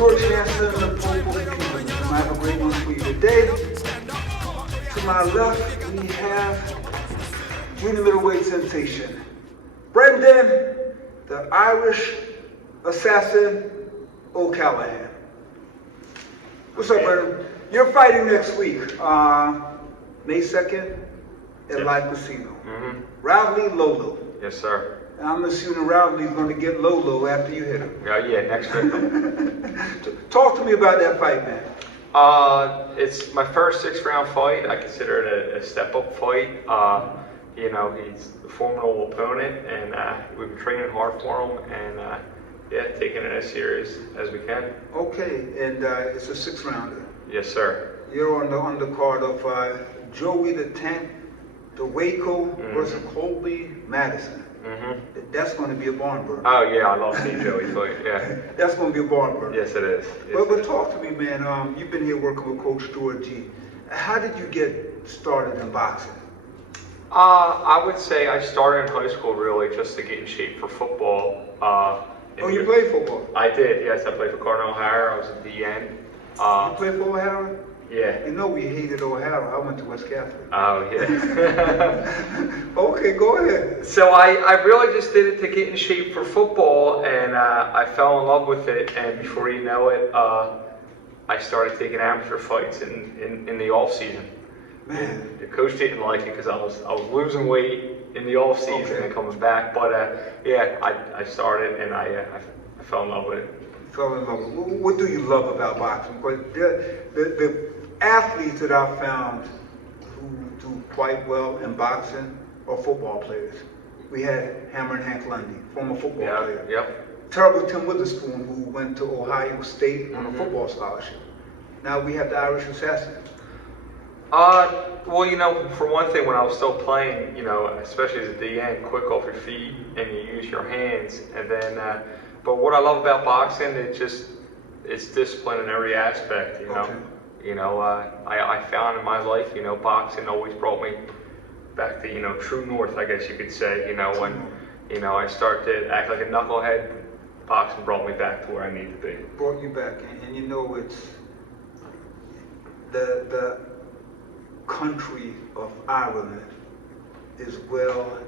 George Hanson of Global Humans. I have a great one for you today. To my left, we have junior middleweight sensation, Brendan, the Irish assassin, O'Callahan. What's up, Brendan? You're fighting next week, May 2nd at Live Casino. Ravli Lolo. Yes, sir. I'm assuming Ravli's going to get Lolo after you hit him. Yeah, next victim. Talk to me about that fight, man. It's my first 6-round fight. I consider it a step-up fight. You know, he's a formidable opponent, and we've been training hard for him, and taking it as serious as we can. Okay, and it's a 6-rounder. Yes, sir. You're on the undercard of Joey the Tank, the Waco versus Colby Madison. That's going to be a barn burner. Oh yeah, I love seeing Joey fight. Yeah. That's going to be a barn burner. Yes, it is. But talk to me, man. You've been here working with Coach George G. How did you get started in boxing? I would say I started in high school really just to get in shape for football. You played football? I did. Yes, I played for Cardinal O'Hara. I was a DN. You played for O'Hara? Yeah. You know we hated O'Hara. I went to West Catholic. Oh, yeah. Okay, go ahead. So I really just did it to get in shape for football, and I fell in love with it, and before you know it, I started taking amateur fights in the off season. Man. The coach didn't like it because I was losing weight in the off season and coming back, but I started and I fell in love with it. Fell in love with it. What do you love about boxing? But the athletes that I've found who do quite well in boxing are football players. We had Hammer and Hank Lundy, former football player. Yep. Terrible Tim Witherspoon, who went to Ohio State on a football scholarship. Now we have the Irish assassin. Well, you know, for one thing, when I was still playing, you know, especially as a DN, quick off your feet and you use your hands, and then, but what I love about boxing, it's discipline in every aspect, you know. Okay. You know, I found in my life, you know, boxing always brought me back to, you know, true north, I guess you could say. You know, when, you know, I started to act like a knucklehead, boxing brought me back to where I need to be. Brought you back, and you know, it's the country of Ireland is well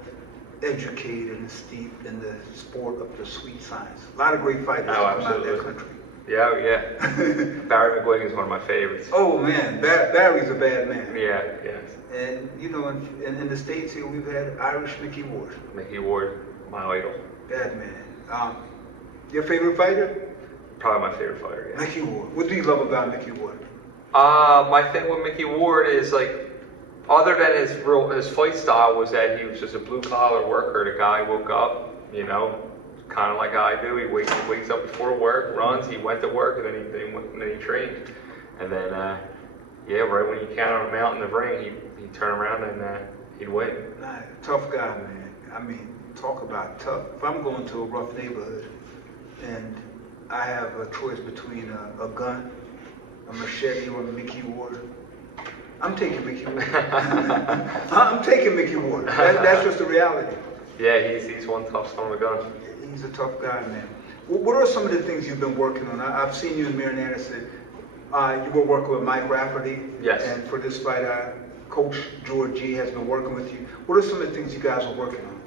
educated and steeped in the sport of the sweet science. A lot of great fighters come out of that country. Yeah. Barry McGuigan is one of my favorites. Oh man, Barry's a bad man. Yeah. And you know, in the States here, we've had Irish Mickey Ward. Mickey Ward, my idol. Bad man. Your favorite fighter? Probably my favorite fighter, yeah. Mickey Ward. What do you love about Mickey Ward? My thing with Mickey Ward is like, other than his fight style was that he was just a blue collar worker. The guy woke up, you know, kind of like I do. He wakes up before work, runs, he went to work, and then he trained. And then, right when you count him out in the ring, he'd turn around and he'd win. Nah, tough guy, man. I mean, talk about tough. If I'm going to a rough neighborhood and I have a choice between a gun, a machete, or Mickey Ward, I'm taking Mickey Ward. I'm taking Mickey Ward. That's just the reality. Yeah, he's one tough son of a gun. He's a tough guy, man. What are some of the things you've been working on? I've seen you in Marion Anderson. You were working with Mike Rafferty. Yes. And for this fight, Coach George G has been working with you. What are some of the things you guys are working on?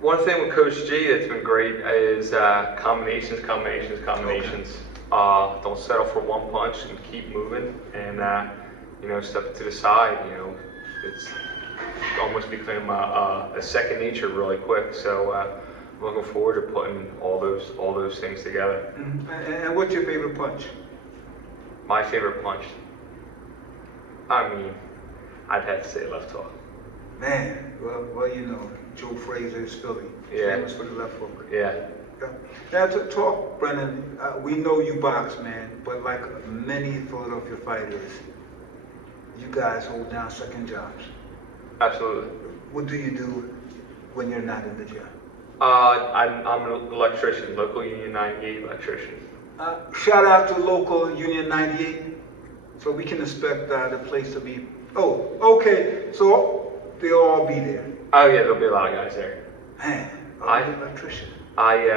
One thing with Coach G that's been great is combinations. Okay. Don't settle for one punch and keep moving, and you know, step to the side. You know, it's almost become a second nature really quick. So I'm looking forward to putting all those things together. And what's your favorite punch? My favorite punch? I mean, I'd have to say left hook. Man, well, you know, Joe Frazier is Philly. Yeah. Famous for the left hook. Yeah. Now to talk, Brendan, we know you box, man, but like many Philadelphia fighters, you guys hold down second jobs. Absolutely. What do you do when you're not in the job? I'm an electrician, local Union 98 electrician. Shout out to local Union 98, so we can expect the place to be. Oh, okay, so they'll all be there. Oh yeah, there'll be a lot of guys there. Man, I'm an electrician. I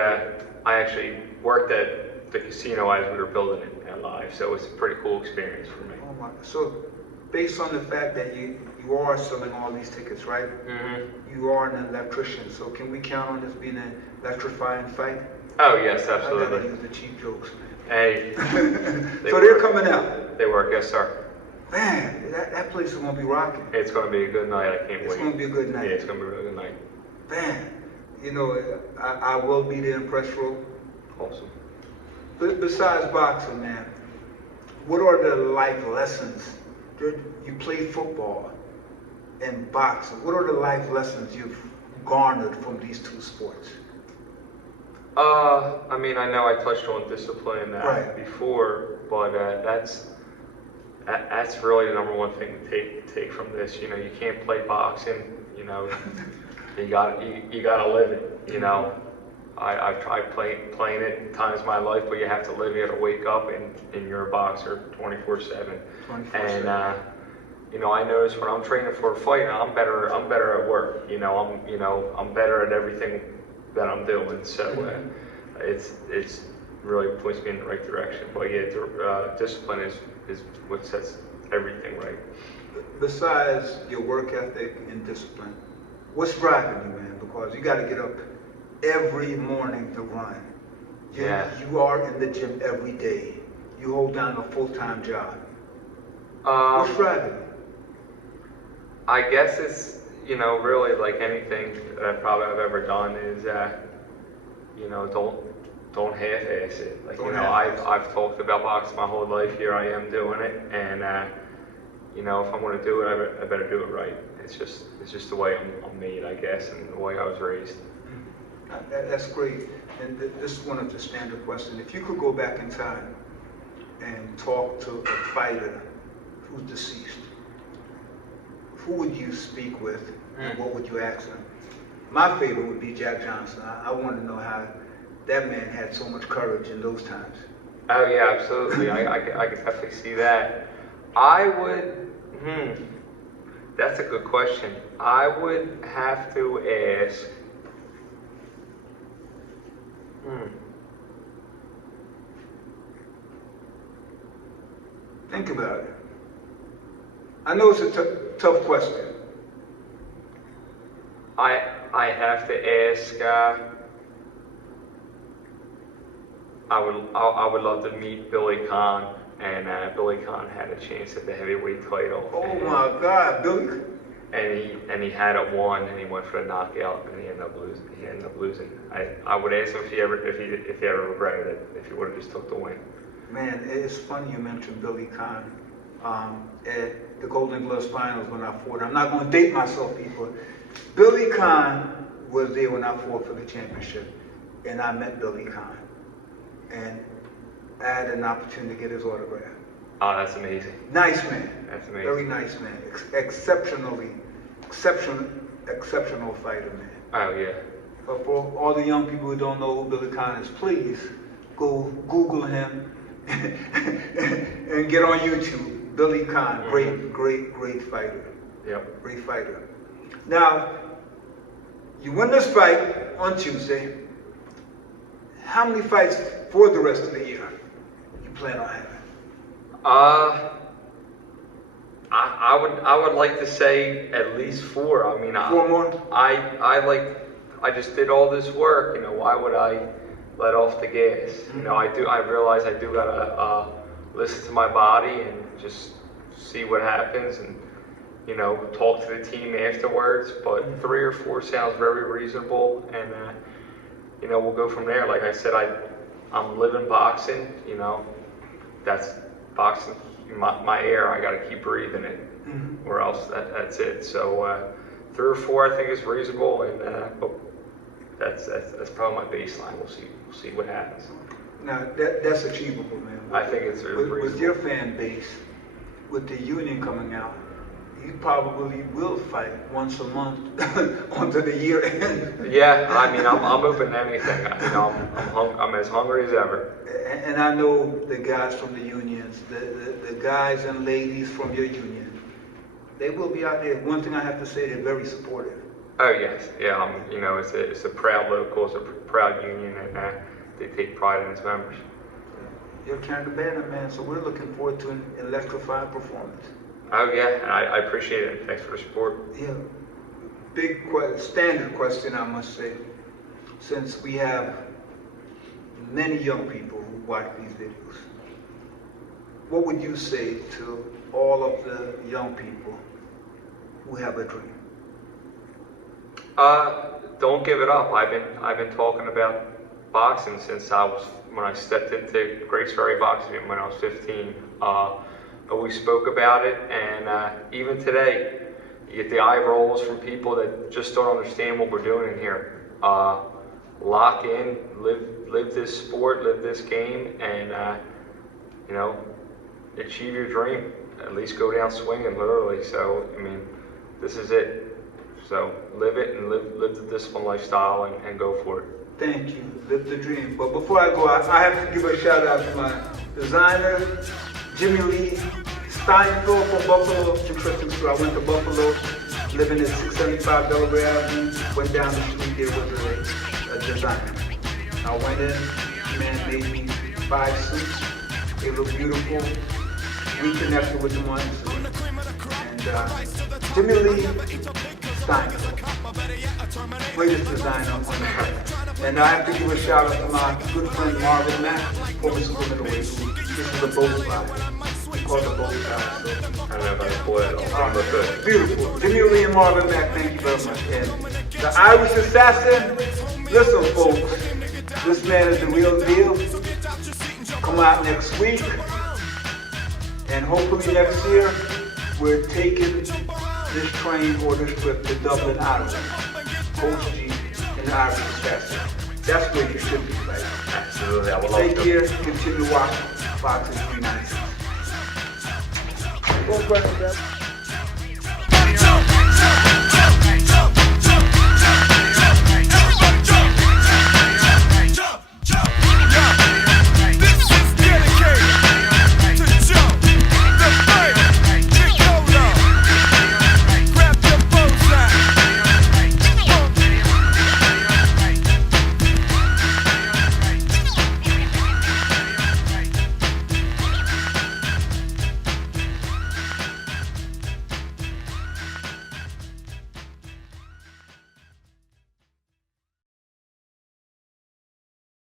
actually worked at the casino as we were building it live. So it's a pretty cool experience for me. Oh my! So, based on the fact that you are selling all these tickets, right? Mm-hmm. You are an electrician. So can we count on this being an electrifying fight? Oh yes, I gotta absolutely. use the cheap jokes, man. Hey, So they're coming out. They work, yes sir. Man, that place is gonna be rocking. It's going to be a good night. I can't wait. It's gonna be a good night. Yeah, it's going to be a really good night. Man, you know, I will be there in press row. Awesome. But besides boxing, man, what are the life lessons? You play football and boxing. What are the life lessons you've garnered from these two sports? I mean, I know I touched on discipline Right. before, but that's really the number one thing to take from this. You know, you can't play boxing. You know, you gotta live it. You know, I've tried playing it times in my life, but you have to live. You got to wake up and you're a boxer 24/7. And you know, I notice when I'm training for a fight, I'm better at work. You know, I'm better at everything that I'm doing. So it's really points me in the right direction. But yeah, discipline is what sets everything right. Besides your work ethic and discipline, what's driving you, man? Because you got to get up every morning to run. You are in the gym every day. You hold down a full-time job. What's driving you? I guess it's, you know, really like anything that probably I've ever done is, you know, don't half-ass it. Like, you know, I've talked about boxing my whole life. Here I am doing it, and you know, if I'm going to do it, I better do it right. It's just the way I'm made, I guess, and the way I was raised. That's great. And this is one of the standard questions. If you could go back in time and talk to a fighter who's deceased, who would you speak with, and what would you ask them? My favorite would be Jack Johnson. I want to know how that man had so much courage in those times. Oh yeah, absolutely. I could definitely see that. I would. That's a good question. I would have to ask. Think about it. I know it's a tough question. I have to ask. I would love to meet Billy Conn, and Billy Conn had a chance at the heavyweight title. Oh my God, Billy! And he had it won, and he went for a knockout, and he ended up losing. I would ask him if he ever regretted it, if he would have just took the win. Man, it's funny you mentioned Billy Conn. At the Golden Gloves finals when I fought, I'm not going to date myself, people. Billy Conn was there when I fought for the championship, and I met Billy Conn, and I had an opportunity to get his autograph. Oh, that's amazing. Nice man. That's amazing. Very nice man. Exceptional fighter, man. Oh yeah. But for all the young people who don't know who Billy Conn is, please go Google him and get on YouTube. Billy Conn, great fighter. Yep. Great fighter. Now, you win this fight on Tuesday. How many fights for the rest of the year you plan on having? I would like to say at least 4. I mean, 4 more? I just did all this work. You know, why would I let off the gas? You know, I realize I do gotta listen to my body and just see what happens, and you know, talk to the team afterwards. But 3 or 4 sounds very reasonable, and you know, we'll go from there. Like I said, I'm living boxing. You know, that's boxing. My air, I got to keep breathing it, or else that's it. So 3 or 4, I think, is reasonable, and but that's probably my baseline. We'll see what happens. Now that's achievable, man. I think it's reasonable. With your fan base, with the union coming out, you probably will fight once a month until the year end. Yeah, I mean, I'm open to anything. You know, I'm as hungry as ever. And I know the guys from the unions, the guys and ladies from your union, they will be out there. One thing I have to say, they're very supportive. Oh yes, yeah. You know, it's a proud local, it's a proud union, and they take pride in its members. You're Canada Banner, man, so we're looking forward to an electrifying performance. Oh yeah, I appreciate it. Thanks for the support. Yeah, standard question, I must say, since we have many young people who watch these videos. What would you say to all of the young people who have a dream? Don't give it up. I've been talking about boxing since when I stepped into Grace Ferry Boxing when I was 15. We spoke about it, and even today, you get the eye rolls from people that just don't understand what we're doing in here. Lock in, live this sport, live this game, and achieve your dream. At least go down swinging, literally. So, I mean, this is it. So live it and live the disciplined lifestyle and go for it. Thank you. Live the dream. But before I go, I have to give a shout out to my designer, Jimmy Lee Steinfeld from Buffalo. Interesting story. I went to Buffalo, living at 675 Delaware Avenue. Went down the street there with a designer. I went in, man made me 5 suits. They look beautiful. We connected with them on Instagram. And Jimmy Lee Steinfeld, greatest designer on the planet. And I have to give a shout out to my good friend Marvin Mack, former super middleweight. This is a bow tie. We call it a bow tie. So. I don't know if I can pull it off, but Beautiful. Jimmy Lee and Marvin Mack, thank you very much. And the Irish Assassin, listen folks, this man is the real deal. Come out next week. And hopefully next year, we're taking this train or this trip to Dublin, Ireland. Coach G and the Irish Assassin. That's where you should be, right? Absolutely, I would love to. Take care, continue watching Boxing 396. Go, brother.